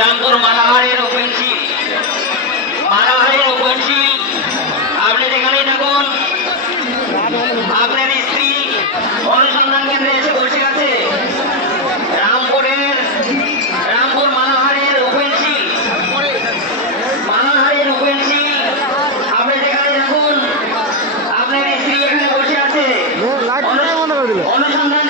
রামপুর মালাহারের ওপেনশিপ, মালাহারের ওপেনশিপ, আপনি যেখানেই থাকুন আপনার স্ত্রী অনুসন্ধান কেন্দ্রে এসে বসে আছে। রামপুর মালাহারের ওপেনশিপ, মালাহারের ওপেনশিপ, আপনি যেখানে থাকুন আপনার স্ত্রী এখানে বসে আছে। অনুসন্ধান